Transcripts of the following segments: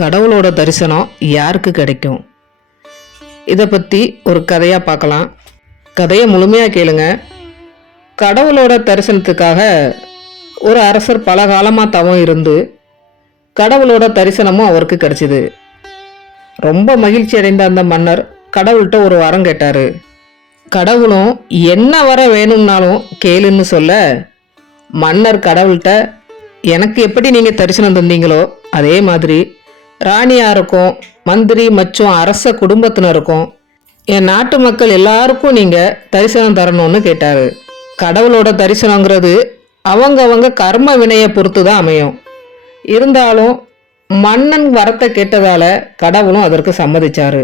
கடவுளோட தரிசனம் யாருக்கு கிடைக்கும்? இதை பற்றி ஒரு கதையாக பார்க்கலாம். கதையை முழுமையாக கேளுங்க. கடவுளோட தரிசனத்துக்காக ஒரு அரசர் பல காலமாக தவம் இருந்து கடவுளோட தரிசனமும் அவருக்கு கிடைச்சிது. ரொம்ப மகிழ்ச்சி அடைந்த அந்த மன்னர் கடவுள்கிட்ட ஒரு வரம் கேட்டார். கடவுளும் என்ன வர வேணும்னாலும் கேளுன்னு சொல்ல மன்னர் கடவுள்கிட்ட எனக்கு எப்படி நீங்கள் தரிசனம் தந்தீங்களோ அதே மாதிரி ராணியாருக்கும் மந்திரி மற்றும் அரச குடும்பத்தினருக்கும் என் நாட்டு மக்கள் எல்லாருக்கும் நீங்கள் தரிசனம் தரணும்னு கேட்டார். கடவுளோட தரிசனங்கிறது அவங்க அவங்க கர்ம வினையை பொறுத்து தான் அமையும். இருந்தாலும் மன்னன் வரத்தை கேட்டதால் கடவுளும் அதற்கு சம்மதிச்சார்.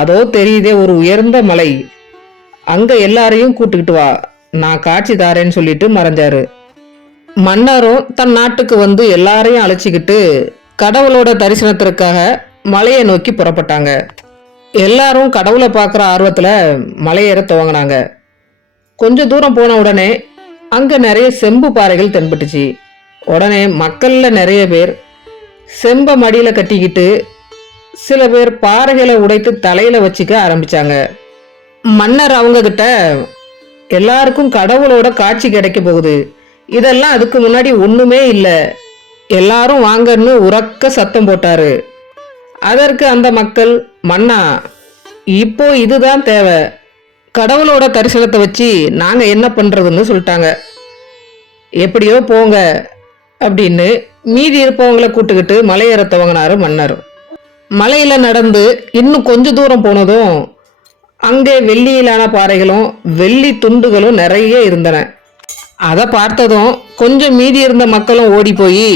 அதோ தெரியுதே ஒரு உயர்ந்த மலை. அங்கே எல்லாரையும் கூட்டுக்கிட்டு வா. நான் காட்சி தாரேன்னு சொல்லிட்டு மறைஞ்சாரு. மன்னரும் தன் நாட்டுக்கு வந்து எல்லாரையும் அழைச்சிக்கிட்டு கடவுளோட தரிசனத்திற்காக மலையை நோக்கி புறப்பட்டாங்க. எல்லாரும் கடவுளை பார்க்குற ஆர்வத்தில் மலையேற துவங்கினாங்க. கொஞ்ச தூரம் போன உடனே அங்கே நிறைய செம்பு பாறைகள் தென்பட்டுச்சு. உடனே மக்களில் நிறைய பேர் செம்ப மடியில் கட்டிக்கிட்டு சில பேர் பாறைகளை உடைத்து தலையில் வச்சுக்க ஆரம்பிச்சாங்க. மன்னர் அவங்கக்கிட்ட எல்லாருக்கும் கடவுளோட காட்சி கிடைக்க போகுது. இதெல்லாம் அதுக்கு முன்னாடி ஒன்றுமே இல்லை. எல்லாரும் வாங்கன்னு உறக்க சத்தம் போட்டாரு. அதற்கு அந்த மக்கள் மன்னா இப்போ இதுதான் தேவை. கடவுளோட தரிசனத்தை வச்சு நாங்கள் என்ன பண்ணுறதுன்னு சொல்லிட்டாங்க. எப்படியோ போங்க அப்படின்னு மீதி இருப்பவங்களை கூட்டுக்கிட்டு மலையேற துவங்கினாரு மன்னர். மலையில் நடந்து இன்னும் கொஞ்ச தூரம் போனதும் அங்கே வெள்ளியிலான பாறைகளும் வெள்ளி துண்டுகளும் நிறைய இருந்தன. அதை பார்த்ததும் கொஞ்சம் மீதி இருந்த மக்களும் ஓடி போய்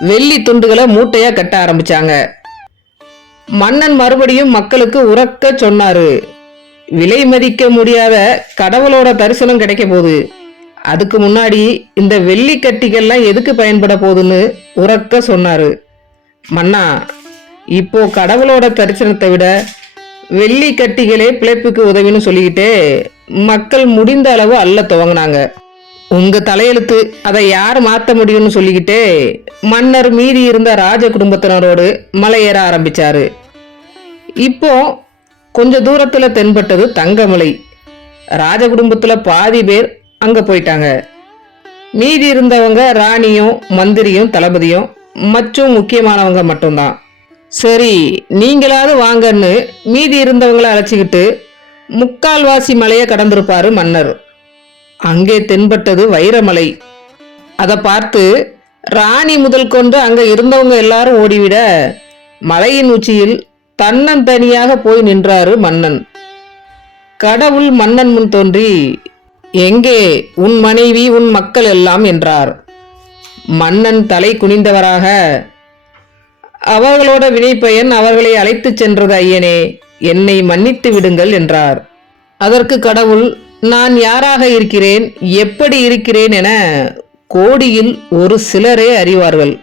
வெள்ளி துண்டுகளை மூட்டையா கட்ட ஆரம்பிச்சாங்க. மன்னன் மறுபடியும் மக்களுக்கு உறக்க சொன்னாரு. விலை மதிக்க முடியாத கடவுளோட தரிசனம் கிடைக்க போகுது. அதுக்கு முன்னாடி இந்த வெள்ளி கட்டிகள்லாம் எதுக்கு பயன்பட போகுதுன்னு உறக்க சொன்னாரு. மன்னா இப்போ கடவுளோட தரிசனத்தை விட வெள்ளி கட்டிகளே பிழைப்புக்கு உதவின்னு சொல்லிக்கிட்டே மக்கள் முடிந்த அளவு அள்ள துவங்கினாங்க. உங்க தலையெழுத்து அதை யார் மாற்ற முடியும்னு சொல்லிக்கிட்டே மன்னர் மீதி இருந்த ராஜ குடும்பத்தினரோடு மலையேற ஆரம்பிச்சாரு. இப்போ கொஞ்ச தூரத்தில் தென்பட்டது தங்கமலை. ராஜ குடும்பத்தில் பாதி பேர் அங்கே போயிட்டாங்க. மீதி இருந்தவங்க ராணியும் மந்திரியும் தளபதியும் மற்றும் முக்கியமானவங்க மட்டும்தான். சரி நீங்களாவது வாங்கன்னு மீதி இருந்தவங்களை அழைச்சிக்கிட்டு முக்கால்வாசி மலையை கடந்திருப்பாரு மன்னர். அங்கே தென்பட்டது வைரமலை. அதை பார்த்து ராணி முதல் கொண்டு அங்கே இருந்தவங்க எல்லாரும் ஓடிவிட மலையின் உச்சியில் தன்னந்தனியாக போய் நின்றாரு மன்னன். கடவுள் மன்னன் முன் தோன்றி எங்கே உன் மனைவி உன் மக்கள் எல்லாம்? என்றார். மன்னன் தலை குனிந்தவராக அவர்களோட வினைப்பயன் அவர்களை அழைத்துச் சென்றது ஐயனே என்னை மன்னித்து விடுங்கள் என்றார். அதற்கு கடவுள் நான் யாராக இருக்கிறேன் எப்படி இருக்கிறேன் என கோடியில் ஒரு சிலரே அறிவார்கள்.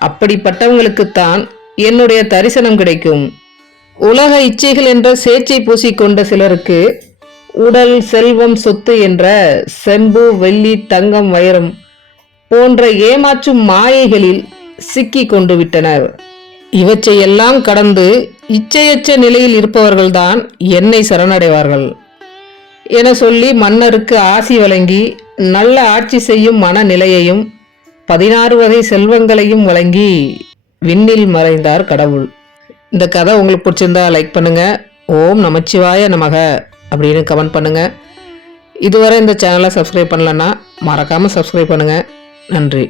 அப்படிப்பட்டவங்களுக்குத்தான் என்னுடைய தரிசனம் கிடைக்கும். உலக இச்சைகள் என்ற சேச்சை பூசிக்கொண்ட சிலருக்கு உடல் செல்வம் சொத்து என்ற செம்பு வெள்ளி தங்கம் வைரம் போன்ற ஏமாற்றும் மாயைகளில் சிக்கி கொண்டு விட்டனர். இவற்றையெல்லாம் கடந்து இச்சையற்ற நிலையில் இருப்பவர்கள்தான் என்னை சரணடைவார்கள். என சொல்லி மன்னருக்கு ஆசி வழங்கி நல்ல ஆட்சி செய்யும் மனநிலையையும் பதினாறு வகை செல்வங்களையும் வழங்கி விண்ணில் மறைந்தார் கடவுள். இந்த கதை உங்களுக்கு பிடிச்சிருந்தா லைக் பண்ணுங்க. ஓம் நமச்சிவாய நமக அப்படின்னு கமெண்ட் பண்ணுங்க. இதுவரை இந்த சேனலை சப்ஸ்கிரைப் பண்ணலன்னா மறக்காமல் சப்ஸ்கிரைப் பண்ணுங்கள் நன்றி.